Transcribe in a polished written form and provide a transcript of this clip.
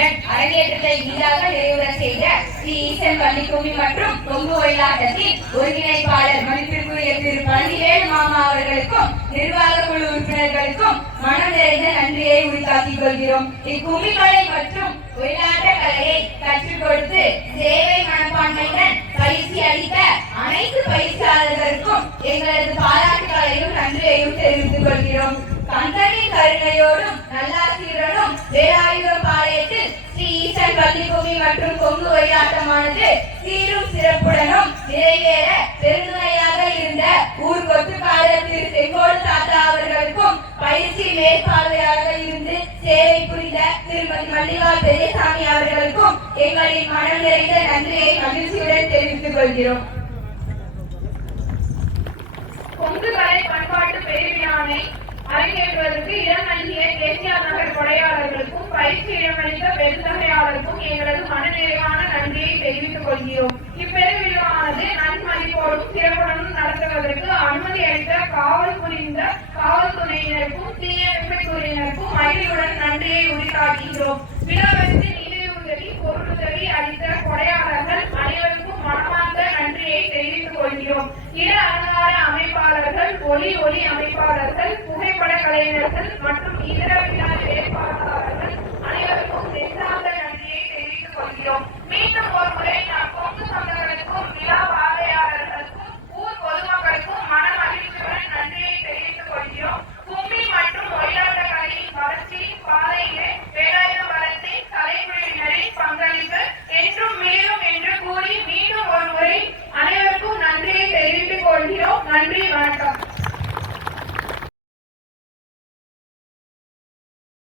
சிறப்புடன் அரங்கேற்றத்தை இனிதாக நிறைவுற செய்த ஸ்ரீ ஈசன் பள்ளிக்கும்மி மற்றும் கொங்கு ஒயிலாட்டத்தின் ஒருங்கிணைப்பாளர் மதிப்பிற்குரிய திரு பழனிவேல் மாமா அவர்களுக்கும் நிர்வாக குழு உறுப்பினர்களுக்கும் மனம் நிறைந்த நன்றியை உரித்தாக்கிக் கொள்கிறோம். இக்கும்மிக்கலை மற்றும் ஒயிலாட்ட கலையை கற்றுக் கொடுத்து சேவை மனப்பான்மையுடன் பயிற்சி அளித்த அனைத்து பயிற்சியாளர்களுக்கும் எங்களது பாராட்டுகளையும் நன்றியையும் தெரிவித்துக் கொள்கிறோம். கந்தனின் கருணையோடும் நல்லாசியுடனும் வேலாயுதம் பாளையத்தில் ஸ்ரீ ஈசன் பள்ளிக்கும்மி மற்றும் கொங்கு ஒயிலாட்டமானது சீரும் சிறப்புடனும் நிறைவேற பெருந்துணையாக இருந்த ஊர் கொத்துக்காரர் திரு செங்கோடு தாத்தா அவர்களுக்கும் பயிற்சி மேற்பார்வையாக இருந்து சேவை புரிந்த திருமதி மல்லிகா பெரியசாமி அவர்களுக்கும் எங்களின் மனம் நிறைந்த நன்றியை மகிழ்ச்சியுடன் தெரிவித்துக் கொள்கிறோம். கொங்கு கலை பண்பாட்டு பெருவிழாவை அரங்கேற்றுவதற்கு இடம் நல்கிய கேசிஆர் நகர் கொடையாளர்களுக்கும் பயிற்சி இடமளித்த பெருந்தகையாளருக்கும் எங்களது மனநிறைவான நன்றியை தெரிவித்துக் கொள்கிறோம். இப்பெருவிழாவானது நன்மதிப்போடும் சிறப்புடனும் நடத்துவதற்கு அனுமதி அளித்த காவல் புரிந்த காவல்துறையினருக்கும் தீயணைப்பு துறையினருக்கும் மகிழ்வுடன் நன்றியை உரித்தாக்குகிறோம். விழாவிற்கு நிதியுதவி பொருளுதவி அளித்த கொடையாளர்கள் அனைவருக்கும் மனமார்ந்த நன்றியை தெரிவித்துக் கொள்கிறோம். இட அலங்கார அமைப்பாளர்கள், ஒலி அமைப்பாளர்கள், புகைப்பட கலைஞர்கள் மற்றும் இதர விழா ஏற்பாட்டாளர்கள் அனைவருக்கும் நெஞ்சார்ந்த நன்றியை தெரிவித்துக் கொள்கிறோம்.